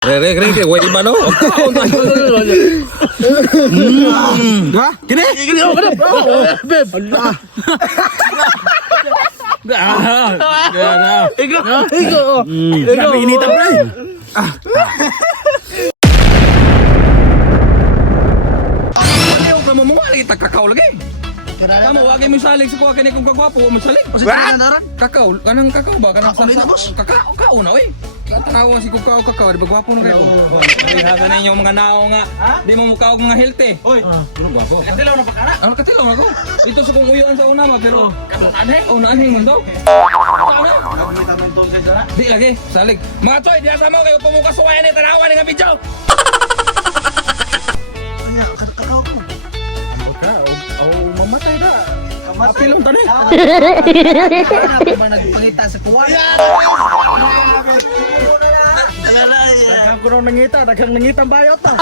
Re, wait iba no? Ha? Kini? Kini oh, kadap. Beb. Allah. Ikaw. Grabe inita pre. Ano yung pamumuha lagi kakao lagi? Kamu wagi mo salig sa kuha kini kung kagwapo mo salig. Kakao, kanang kakao ba kanang kakao na oy. Tanawa si kakao di ba gwapo na kayo? Lihaga na inyong mga nao nga. Di mo mukha og mga healthy. Oy, ano gwapo? Katilaw na pakara. Ano katilaw na ko? Ito sa kung uyuan sa una pero anheng man daw. Di lagi, salig. Mga toy, diya sa mo kayo tumukas suwayan ni tanawa ni nga video. Anya, kakao ko. Ambot ka, mamatay na. Apilong tani. Ano ba nagpalita sa kuwan? Daghang kuno nangita, daghang nangita bayot ta.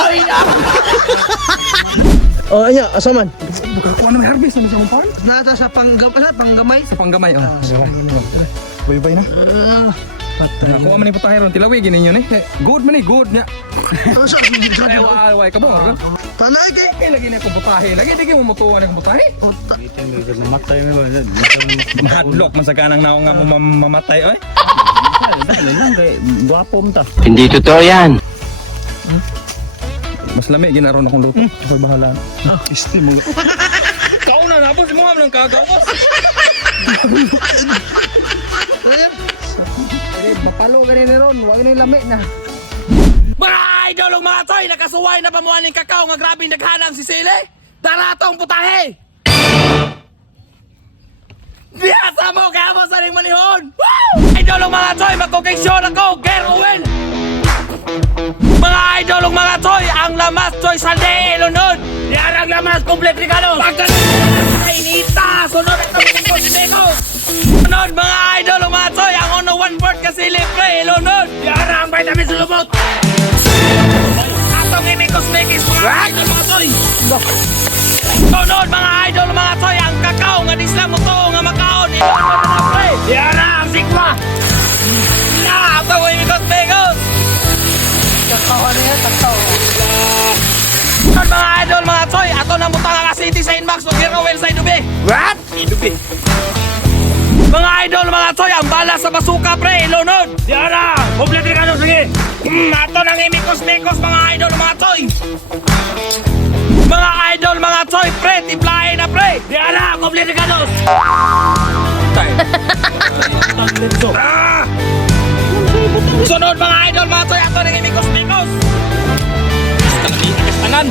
Oh, anya, asa man? Buka ko ano may harvest ano sa kumpan? Nasa sa panggamay. Sa panggamay oh. Bye-bye na. Ako man ni putahe ron tilawi gini yun eh. Good man eh, good nya. Sa Ay way ka ba? tanay kay. Kaya lagi na akong putahe. Lagi di mo mutuwa na akong putahe. Namatay na ba? Mahadlok man sa kanang naong nga mo mamatay oy. Dali lang kay gwapo mo ta. Hindi totoo yan. Mas lami ginaron akong luto. Sa bahala. Isti mo. Kauna na po si mo ng kagawas. Mapalo gani ni ron, wag ni lami na. Mga idol mga toy, nakasuway na pamuhan ng kakao nga grabing naghanang si Sile. Daratong putahe. Biyasa mo kaya mo sa ring manihon. Idol mga toy, magkokesyon ako, Gerwin. Mga idol mga toy, ang lamas toy salde lunod. Yan ang lamas komplet regalo. Pagkat inita, sunod ito ko si Deko. Lunod mga idol mga toy, ang ono 1/4 kasi libre lunod. Yan ang vitamin sa lubot. Atong ini cosmetics mga idol mga toy. Sunod mga idol mga toy, ang kakao nga disla mo to nga makaon. Ilunod na pre. Yan ang sigma. Na, atong ini cosmetics. Kakao niya, kakao. Mga idol, mga toy, ato na butang nga city sa inbox o Girowell sa Idubi. What? Idubi. Mga idol, mga toy, ang bala sa basuka, pre, ilunod. Yara, kumplete ka doon, sige. Ato nang imikos-mikos, mga idol, mga toy. Mga idol, mga toy, pre, tiplahin na, pre. Yara, kumplete ka doon. Sunod, mga idol, mga toy, ato nang imikos-mikos. Kanan.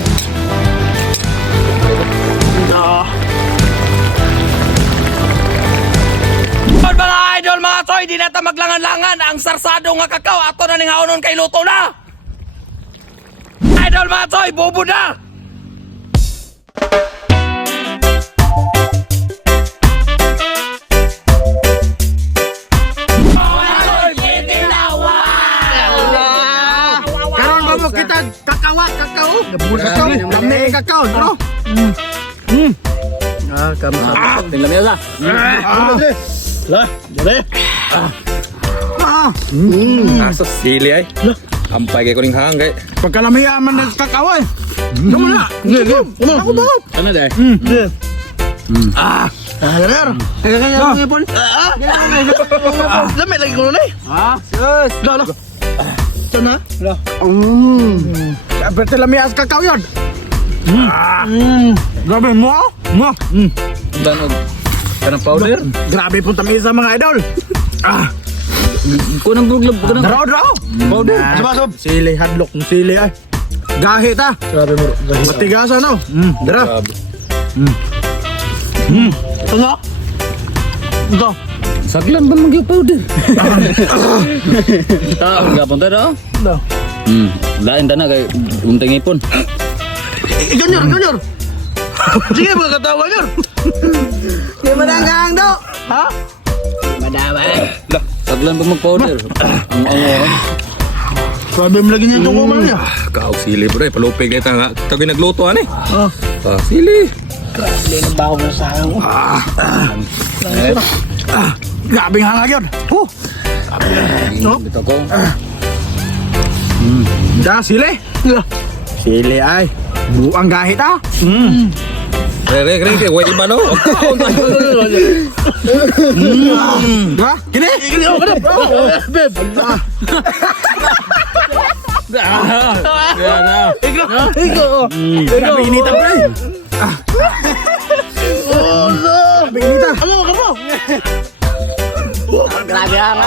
Mga idol, mga toy, di nata maglangan-langan ang sarsado nga kakao ato na ning haonon kay luto na. Idol, mga toy, bobo na. Karon ba mo kita kakao? Gabul kakao. Dami kakao, no? Kamu sa tingnan niya sa. Lah, dali. Aso sili ay. Ampay kay kuning hang kay. Pagkalamihan man nagkakao eh. Damo na. Ako ba? Ano dai? Halar. Kaya mo ipon. Lami lagi ko ni. Yes. Lo. Sana? Berarti lamihan kakao yun. Grabe mo. Danog. Kanang powder. Grabe pun tamisa mga idol. Kunang buglog kunang. Draw. Powder. Sabasab. Sili hadlok ng sili ay. Gahi ta. Grabe mo. Matigasan no. Dara. Ano? Ito. Saglan ba mag powder? Ta, gapon ta daw. Ito. Lain na kay unting ipon. Ganyor. Sige mga katawa nyo. Di mananggang do. Ha? Madawa. Lah, saglan ba mag powder? Ang Grabe mo lagi niya itong kuman niya. Kaaw sili pre, palupig na nga. Tagi nagluto ani. Sili. Grabe ng baho na sa akin. Grabe nga nga yun. Bitaw ko. Da, sili. Sili ay. Buang gahit ah. Re, wait ba no? Ha? Kini? Kini ako kadap. Beb. Ikaw. Grabe inita pre. Grabe inita. Kamu. Grabe ang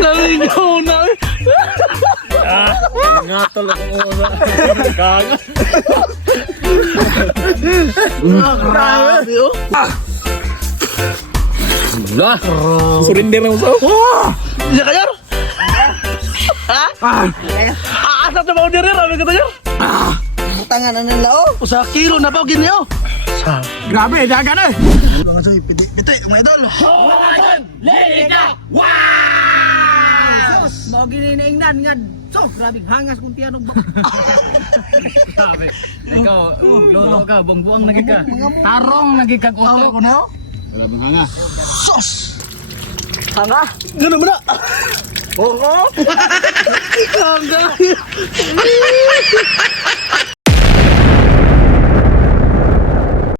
Naligaw na. Ngatol akong una. Kaga. Grabe oh. Lah. Surrender na mo. Iya kayo? Asap na ba diri rabi ka tayo? butangan na nila oh. Usa kilo na pa gini oh. Grabe, dagan eh. Mga soy, piti, mga idol. Mau gini na ingnan nga. So, grabe hangas kung tiyanog ba. Ikaw, lolo ka, buang-buang lagi ka. Tarong lagi ka Ano koto. ko na oh? Wala bang hanga. Sos. Hanga? Ganun mo na. Oo. Hanga.